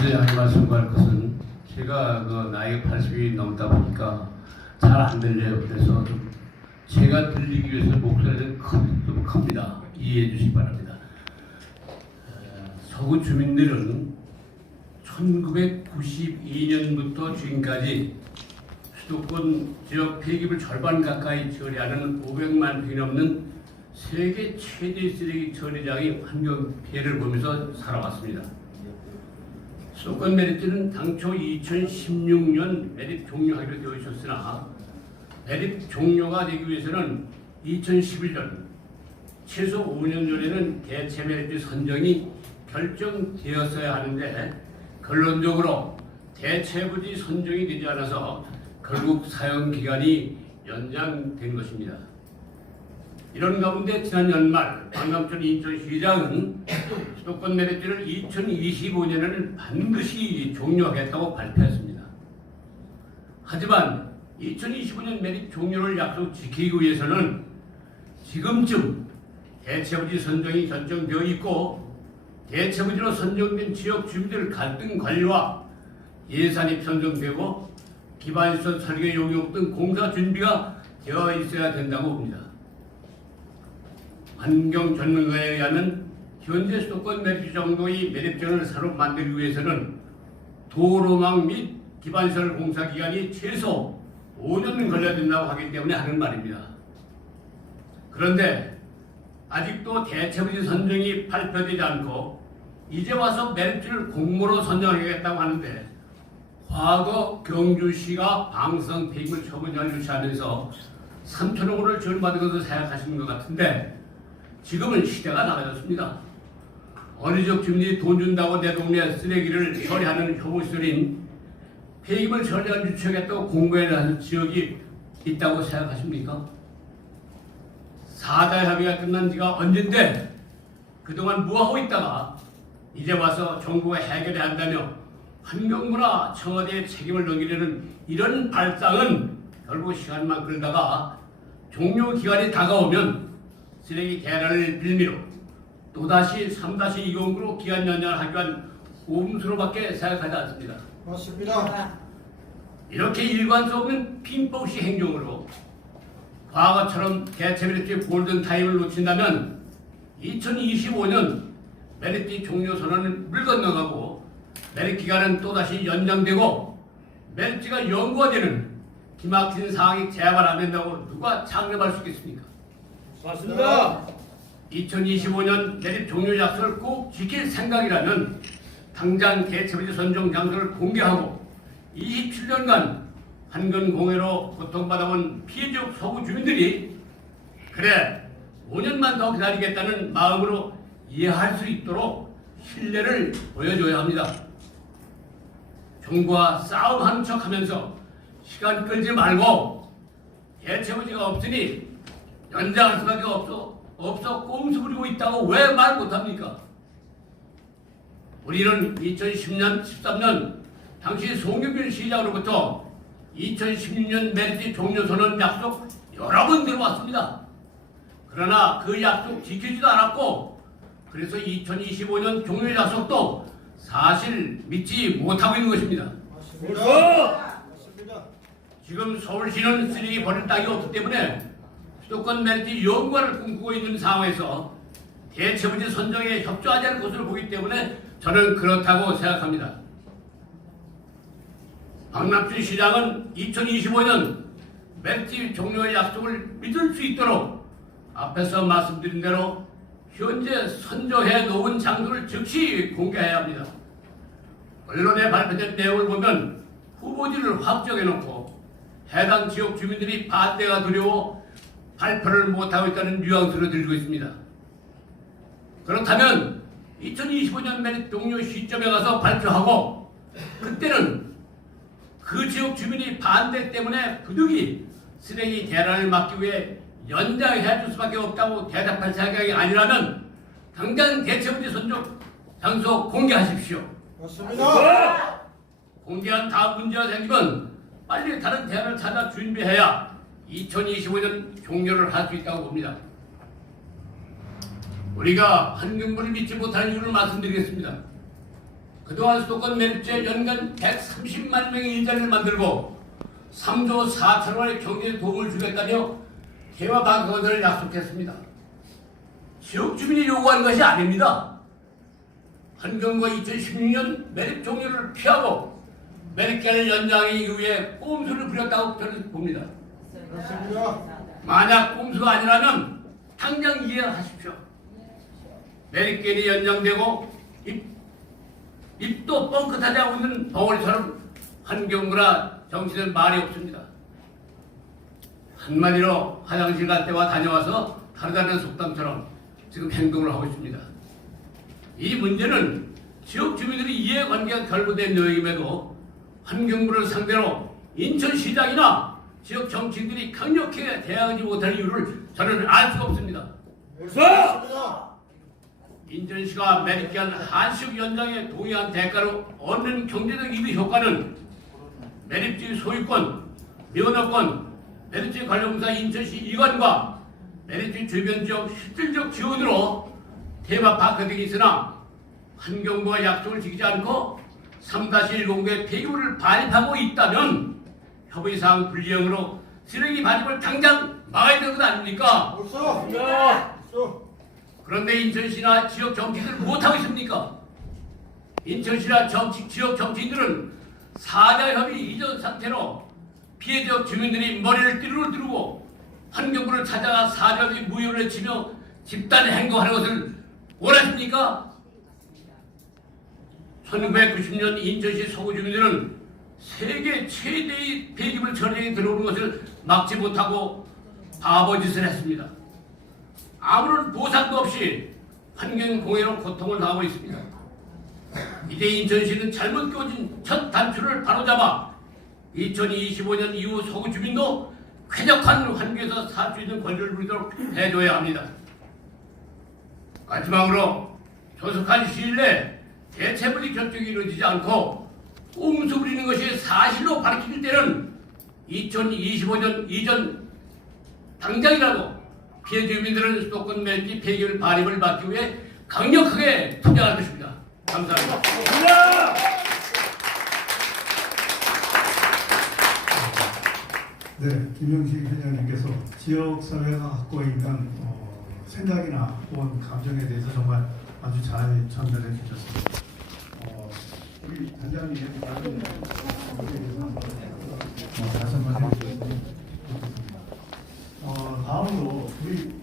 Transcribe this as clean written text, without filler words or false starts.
대표님이 말씀할 것은 제가 나이가 80이 넘다 보니까 잘 안 들려요. 그래서 좀 제가 들리기 위해서 목소리는 좀 큽니다. 이해해 주시기 바랍니다. 서구 주민들은 1992년부터 지금까지 수도권 지역 폐기물 절반 가까이 처리하는 500만 평이 넘는 세계 최대 쓰레기 처리장의 환경 피해를 보면서 살아왔습니다. 수도권 매립지는 당초 2016년 매립 종료하기로 되어 있었으나 매립 종료가 되기 위해서는 2011년 최소 5년 전에는 대체 매립지 선정이 결정되었어야 하는데 결론적으로 대체 부지 선정이 되지 않아서 결국 사용 기간이 연장된 것입니다. 이런 가운데 지난 연말 박남춘 인천시장은 수도권 매립지를 2025년에는 반드시 종료하겠다고 발표했습니다. 하지만 2025년 매립 종료를 약속 지키기 위해서는 지금쯤 대체부지 선정이 결정되어 있고 대체부지로 선정된 지역 주민들 갈등 관리와 예산이 편성되고 기반시설 설계 용역 등 공사 준비가 되어 있어야 된다고 봅니다. 환경 전문가에 의하면 현재 수도권 매립지 정도의 매립지를 새로 만들기 위해서는 도로망 및 기반시설 공사 기간이 최소 5년 걸려야 된다고 하기 때문에 하는 말입니다. 그런데 아직도 대체부지 선정이 발표되지 않고 이제 와서 매립지를 공모로 선정하겠다고 하는데 과거 경주시가 방사성 폐기물 처분장을 유치하면서 3천억 원을 지원받은 것을 생각하시는 것 같은데 지금은 시대가 나아졌습니다. 어느 지역 주민이 돈 준다고 내 동네 쓰레기를 처리하는 혐오시설인 폐기물 처리장을 유치하겠다고 공고하는 지역이 있다고 생각하십니까? 4달 협의가 끝난 지가 언젠데 그동안 뭐하고 있다가 이제 와서 정부가 해결해야 한다며 환경부나 청와대에 책임을 넘기려는 이런 발상은 결국 시간만 끌다가 종료 기간이 다가오면 쓰레기 대란을 빌미로 또다시 3-20으로 기한 연장을 하기 위한 꼼수로밖에 생각하지 않습니다. 맞습니다. 이렇게 일관성 없는 핀법시 행동으로 과거처럼 대체 매립지 골든타임을 놓친다면 2025년 매립지 종료 선언은 물 건너가고 매립 기간은 또다시 연장되고 매립지가 연구화되는 기막힌 상황이 재발 안 된다고 누가 장담할 수 있겠습니까? 맞습니다. 2025년 매립 종료 약속을 꼭 지킬 생각이라면 당장 대체부지 선정 장소를 공개하고 27년간 환경공해로 고통받아온 피해지역 서구 주민들이 그래 5년만 더 기다리겠다는 마음으로 이해할 수 있도록 신뢰를 보여줘야 합니다. 정부와 싸움하는 척하면서 시간 끌지 말고 대체부지가 없으니 연장할 수밖에 없어 꼼수 부리고 있다고 왜 말 못합니까? 우리는 2010년, 13년 당시 송영길 시장으로부터 2016년 매립지 종료 선언 약속 여러 번 들어왔습니다. 그러나 그 약속 지키지도 않았고 그래서 2025년 종료 약속도 사실 믿지 못하고 있는 것입니다. 맞습니다. 지금 서울시는 쓰레기 버릴 땅이 없기 때문에 수도권 매립지 연구화를 꿈꾸고 있는 상황에서 대체부지 선정에 협조하지 않을 것으로 보기 때문에 저는 그렇다고 생각합니다. 박남춘 시장은 2025년 매립지 종료의 약속을 믿을 수 있도록 앞에서 말씀드린 대로 현재 선정해 놓은 장소를 즉시 공개해야 합니다. 언론에 발표된 내용을 보면 후보지를 확정해 놓고 해당 지역 주민들이 반대가 두려워 발표를 못하고 있다는 뉘앙스로 들고 있습니다. 그렇다면 2025년 매립 종료 시점에 가서 발표하고 그때는 그 지역 주민이 반대 때문에 부득이 쓰레기 대란을 막기 위해 연장해 줄 수밖에 없다고 대답할 생각이 아니라면 당장 대체부지 선정 장소 공개하십시오. 맞습니다. 공개한 다음 문제가 생기면 빨리 다른 대안을 찾아 준비해야 2025년 종료를 할 수 있다고 봅니다. 우리가 환경부를 믿지 못하는 이유를 말씀드리겠습니다. 그동안 수도권 매립지에 연간 130만 명의 일자리를 만들고 3조 4천 원의 경제에 도움을 주겠다며 개화 방송을 약속했습니다. 지역 주민이 요구한 것이 아닙니다. 환경부가 2016년 매립 종료를 피하고 매립기한을 연장의 이후에 꼼수를 부렸다고 저는 봅니다. 그렇습니다. 만약 꼼수가 아니라면 당장 이해하십시오. 매립기한이 연장되고 입도 뻥끗하지 않고 있는 덩어리처럼 환경부나 정치는 말이 없습니다. 한마디로 화장실 갈 때와 다녀와서 다르다는 속담처럼 지금 행동을 하고 있습니다. 이 문제는 지역 주민들의 이해관계가 결부된 여행임에도 환경부를 상대로 인천시장이나 지역 정치인들이 강력하게 대항하지 못할 이유를 저는 알 수가 없습니다. 그렇습니다. 인천시가 매립기한 한시적 연장에 동의한 대가로 얻는 경제적 이득 효과는 매립지 소유권, 면허권, 매립지 관련공사 인천시 이관과 매립지 주변 지역 실질적 지원으로 테마파크 등이 있으나 환경부가 약속을 지키지 않고 3-1공구의 폐기물을 반입하고 있다면 협의사항 불이행으로 쓰레기 반입을 당장 막아야 되는 것 아닙니까? 그렇습니다. 그런데 인천시나 지역 정치인들은 못하고 있습니까? 인천시나 지역 정치인들은 사자협의 이전 상태로 피해 지역 주민들이 머리를 띠르르 두르고 환경부를 찾아가 사자협의 무효를 외치며 집단 행동하는 것을 원하십니까? 1990년 인천시 서구 주민들은 세계 최대의 폐기물 처리에 들어오는 것을 막지 못하고 바보짓을 했습니다. 아무런 보상도 없이 환경공해로 고통을 당하고 있습니다. 이제 인천시는 잘못 끼워진 첫 단추를 바로잡아 2025년 이후 서구 주민도 쾌적한 환경에서 살 수 있는 권리를 누리도록 해줘야 합니다. 마지막으로 조속한 시일 내에 대체분리 결정이 이루어지지 않고 꼼수 부리는 것이 사실로 밝혀질 때는 2025년 이전 당장이라도 피해 주민들은 수도권 매립지 폐기물 반입을 막기 위해 강력하게 투쟁할 것입니다. 감사합니다. 네, 김영식 회장님께서 지역사회가 갖고 있는 생각이나 혹은 감정에 대해서 정말 아주 잘 전달해 주셨습니다. 우리 단장님 다른 것에 대해서 다시 한번 해주셨으면 좋겠습니다. 다음으로 우리